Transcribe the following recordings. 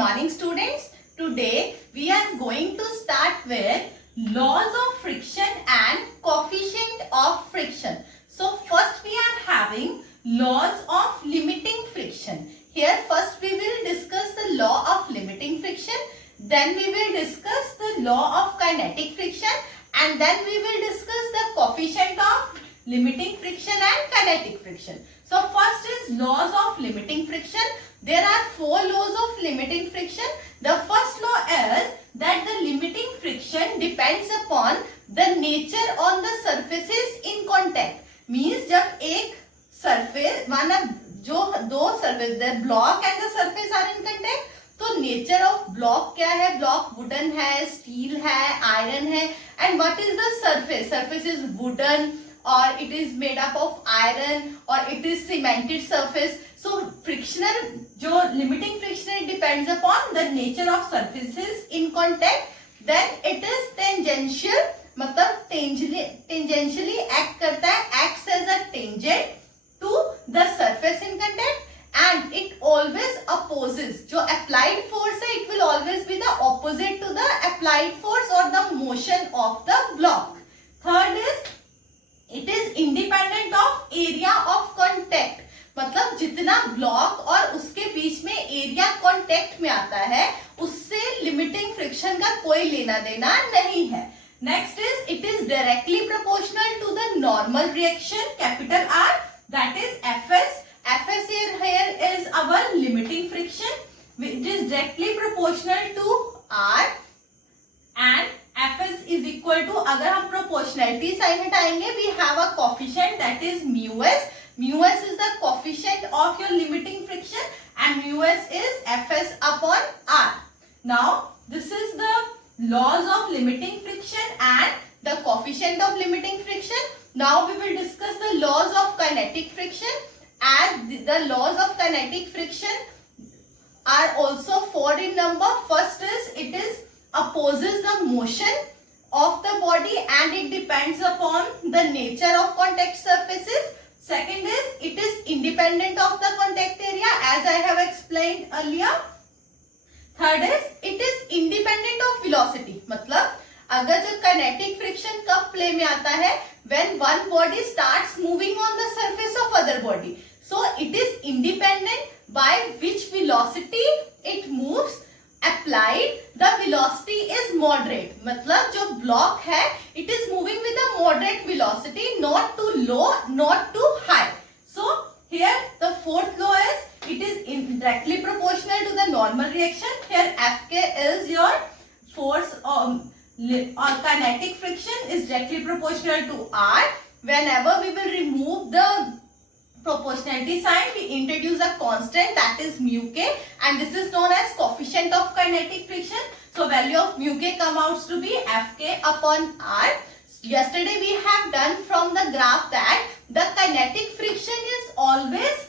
morning students. Today we are going to start with laws of friction and coefficient of friction. So first we are having laws of limiting friction. Here first we will discuss the law of limiting friction. Then we will discuss the law of kinetic friction. And then we will discuss the coefficient of limiting friction and kinetic friction. So first is laws of limiting friction. There are 4 laws of limiting friction. The first law is that the limiting friction depends upon the nature on the surfaces in contact. Means जब एक surface माना जो दो surface the block and the surface are in contact, तो nature of block क्या है? Block wooden है, steel है, iron है, and what is the surface? Surface is wooden or it is made up of iron or it is cemented surface. So frictional जो limiting friction it depends upon the nature of surfaces in contact. Then it is tangential, मतलब tangentially act करता है, acts as a tangent to the surface in contact, and it always opposes. जो applied force है, it will always be the opposite to the applied force or the motion of the block. Third is it is independent of area of contact. मतलब जितना block और उसके बीच में area contact में आता है उससे लिमिटिंग फ्रिक्शन का कोई लेना देना नहीं है. Next is it is directly proportional to the normal reaction capital R, that is FS. FS here is our limiting friction which is directly proportional to r, and fs is equal to, अगर हम proportionality sign हटाएंगे, we have a coefficient that is mu s. Mu s is the coefficient of your limiting friction and mu s is fs upon r. Now this is the laws of limiting friction and the coefficient of limiting friction. Now we will discuss the laws of kinetic friction, and the laws of kinetic friction are also 4 in number. First is it is opposes the motion of the body and it depends upon the nature of contact surfaces. Second is it is independent of the contact area as I have explained earlier. Third is it is independent of velocity. मतलब अगर जो kinetic friction कब play में आता है, when one body starts moving on the surface of other body. So it is independent by which velocity it moves. Applied the velocity is moderate. मतलब जो block है it is moving with a moderate velocity, not too low, not too high. So here the fourth law is it is directly proportional to the normal reaction. Here Fk is your force or kinetic friction is directly proportional to r. Whenever we will remove the proportionality sign, we introduce a constant that is mu k, and this is known as coefficient of kinetic friction. So value of mu k comes out to be Fk upon r. Yesterday we have done from the graph that the kinetic friction is always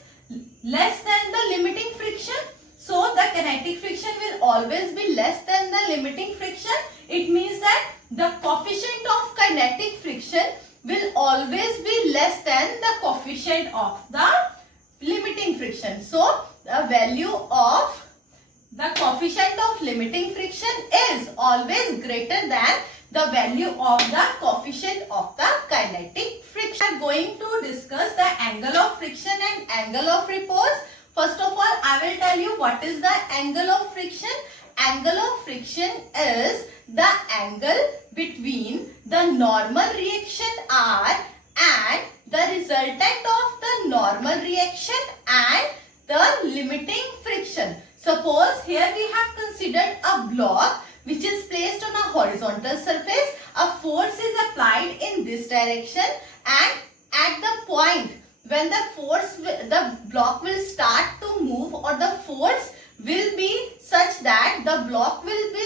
less than the limiting friction. So the kinetic friction will always be less than the limiting friction. It means that the coefficient of kinetic friction will always be less than the coefficient of the limiting friction. So the value of the coefficient of limiting friction is always greater than the value of the coefficient of the kinetic friction. We are going to discuss the angle of friction and angle of repose. First of all, I will tell you what is the angle of friction. Angle of friction is the angle between the normal reaction R and the resultant of the normal reaction and the limiting friction. Suppose here we have considered a block which is placed on a horizontal surface. A force is applied in this direction, and at the point when the block will start to move, or the force will be such that the block will be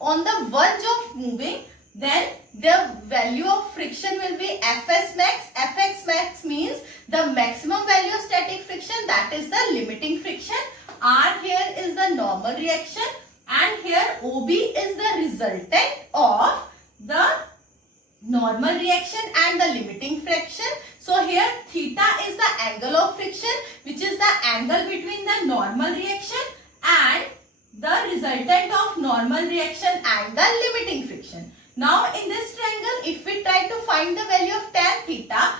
on the verge of moving, then the value of friction will be Fs max. Fx max means the maximum value of static friction, that is the limiting friction. R here is the normal reaction, and here OB is the resultant of the normal reaction and the limiting friction. So here theta is the angle of friction, which is the angle between the normal reaction and the resultant of normal reaction and the limiting friction. Now in this triangle, if we try to find the value of tan theta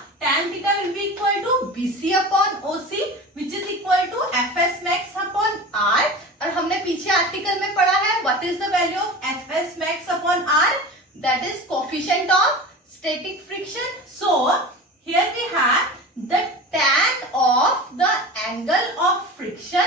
will be equal to BC upon OC, which is equal to Fs max upon R. और हमने पीछे article में पढ़ा है what is the value of Fs max upon R, that is coefficient of static friction. So here we have the tan of the angle of friction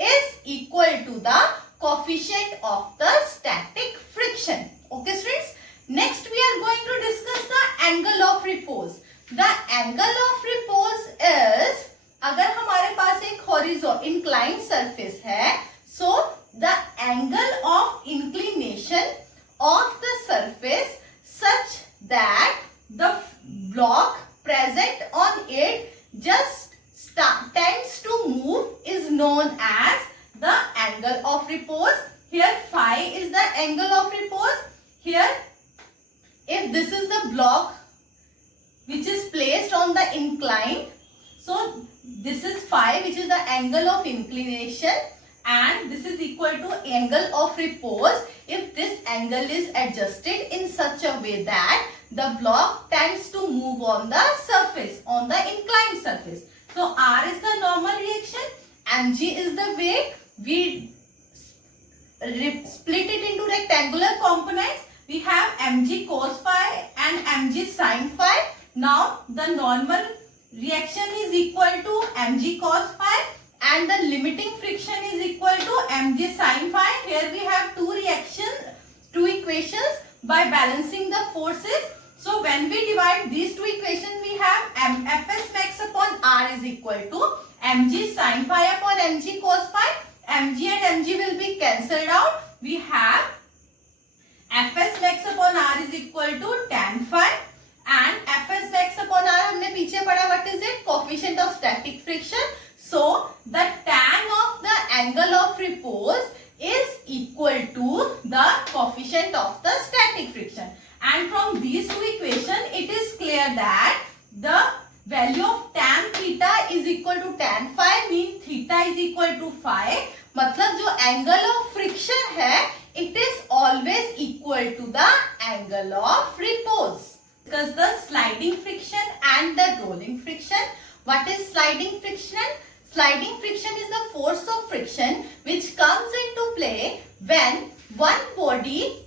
is equal to the coefficient of the static friction. Okay students, next we are going to discuss the angle of repose. The angle of repose is, अगर हमारे पास एक horizontal inclined surface है, so the angle of inclination of the surface such that the block present on it just tends to move is known as the angle of repose. Here phi is the angle of repose. Here if this is the block which is placed on the incline, so this is phi, which is the angle of inclination, and this is equal to angle of repose if this angle is adjusted in such a way that the block tends to move on the surface, on the inclined surface. So R is the normal reaction, mg is the weight. We split it into rectangular components. We have mg cos phi and mg sin phi. Now the normal reaction is equal to mg cos phi and the limiting friction is equal to mg sin phi. Here we have two equations by balancing the forces. So when we divide these two equations, we have Fs max upon R is equal to mg sin phi upon mg cos phi. mg and mg will be cancelled out. We have Fs max upon R is equal to tan phi, and Fs max upon R हमने पीछे पढ़ा, what is it? Coefficient of static friction. So the tan of the angle of repose is equal to the coefficient of the static friction. And from these two equations, it is clear that the value of tan theta is equal to tan phi, means theta is equal to phi. मतलब जो angle of friction है, it is always equal to the angle of repose. Discuss the sliding friction and the rolling friction. What is sliding friction? Sliding friction is the force of friction which comes into play when one body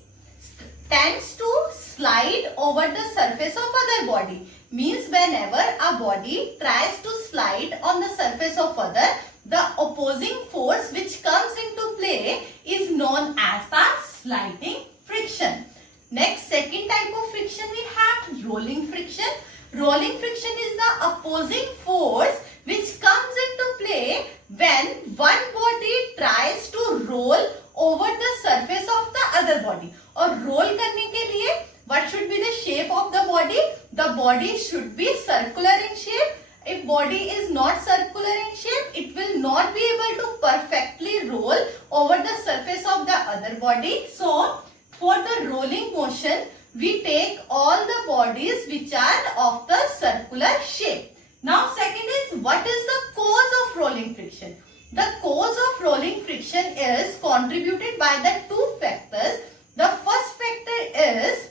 tends to slide over the surface of other body. Means whenever a body tries to slide on the surface of other, the opposing force which comes into play is known as the sliding friction. Next, second type of friction we have rolling friction. Rolling friction is the opposing force which comes into play when one body tries to roll over the surface of the other body. और roll करने के लिए what should be the shape of the body? The body should be circular in shape. If body is not circular in shape, it will not be able to perfectly roll over the surface of the other body. So for the rolling motion, we take all the bodies which are of the circular shape. Now second is, what is the cause of rolling friction? The cause of rolling friction is contributed by the two factors. The first factor is,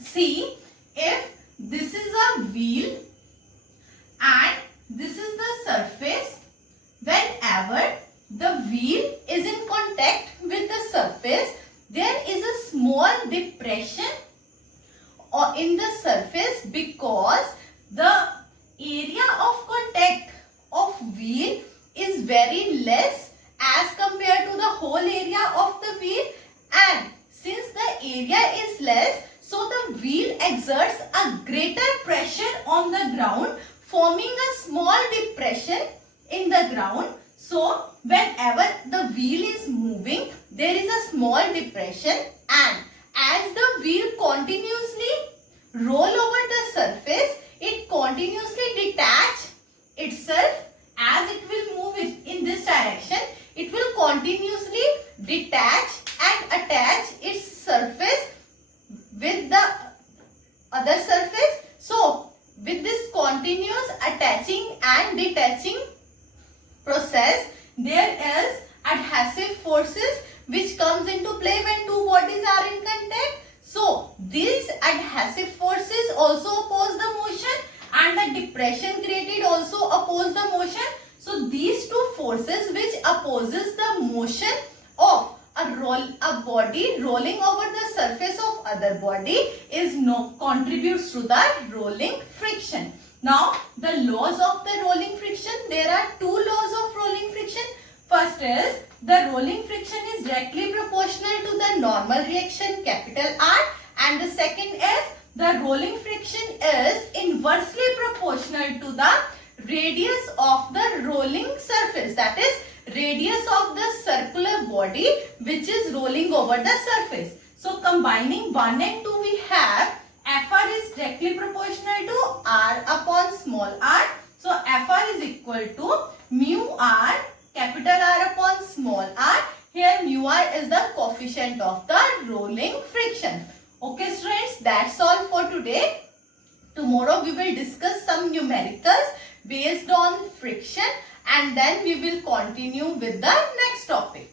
see, if this is a wheel and this is the surface, whenever the wheel is in contact with the surface, there is a small depression in the surface because the area of contact of wheel is very less as compared to the whole area of the wheel, and since the area is less, so the wheel exerts a greater pressure on the ground, forming a small depression in the ground. So whenever the wheel is moving, there is a small depression, and as the wheel continuously roll over the surface, it continuously detach itself. As it will move in this direction, it will continuously detach and attach its surface with the other surface. So with this continuous attaching and detaching process, there is adhesive forces which come comes into play when two bodies are in contact. So these adhesive forces also oppose the motion and the depression created also oppose the motion. So these two forces which opposes the motion of a body rolling over the surface of other body contributes to the rolling friction. Now the laws of the rolling friction, there are two laws of rolling friction. First is the rolling friction is directly proportional to the normal reaction capital R, and the second is the rolling friction is inversely proportional to the radius of the rolling surface, that is radius of the circular body which is rolling over the surface. So combining 1 and 2 we have Fr is directly proportional to R upon small r. So Fr is equal to mu r capital R upon small r. Here mu r is the coefficient of the rolling friction. Okay students, that's all for today. Tomorrow we will discuss some numericals based on friction and then we will continue with the next topic.